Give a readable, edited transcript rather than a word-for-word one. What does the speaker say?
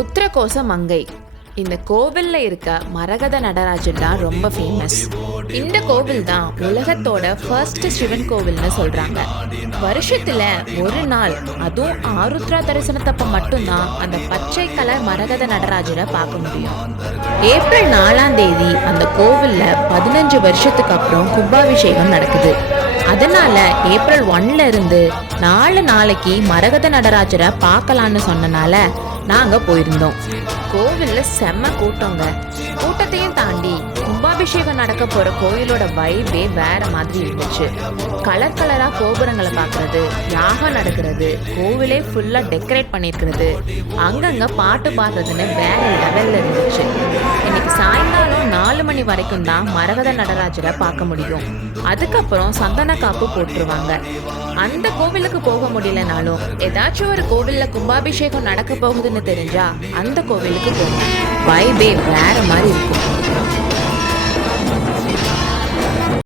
உத்திரகோச மங்கை இந்த கோவில்ல இருக்க மரகத நடராஜர் தான் ரொம்ப ஃபேமஸ். இந்த கோவில் தான் உலகத்தோட ஃபர்ஸ்ட் சிவன் கோவில்னு சொல்றாங்க. வருஷத்துல ஒரு நாள், அதுவும் ஆருத்ரா தரிசனத்தப்ப மட்டும்தான் அந்த பச்சை கலர் மரகத நடராஜரை பார்க்க முடியும். ஏப்ரல் 4ஆம் தேதி அந்த கோவில்ல 15 வருஷத்துக்கு அப்புறம் கும்பாபிஷேகம் நடக்குது. அதனால ஏப்ரல் 1ல இருந்து 4 நாளைக்கு மரகத நடராஜரை பார்க்கலான்னு சொன்னனால நாங்க போயிருந்தோம். கோவில்ல செம்ம கூட்டங்க. கூட்டத்தையும் தாண்டி கும்பாபிஷேகம் நடக்க போற கோயிலோட வைபே வேற மாதிரி இருந்துச்சு. கலர் கலரா கோபுரங்களை பார்க்கறது, யாகம் நடக்கிறது, கோவிலே ஃபுல்லா டெக்கரேட் பண்ணிருக்கிறது, அங்கங்க பாட்டு பாடுறதுன்னு வேற லெவல்ல இருந்துச்சு. இன்னைக்கு சாயங்காலம் 4 மணி வரைக்கும் தான் மரகத நடராஜரை பார்க்க முடியும். அதுக்கப்புறம் சந்தன காப்பு போட்டுருவாங்க. அந்த கோவிலுக்கு போக முடியலனாலும் ஏதாச்சும் ஒரு கோவில்ல கும்பாபிஷேகம் நடக்க போகுதுன்னு தெரிஞ்சா அந்த கோவிலுக்கு போகணும். வைபே வேற மாதிரி இருக்கும்.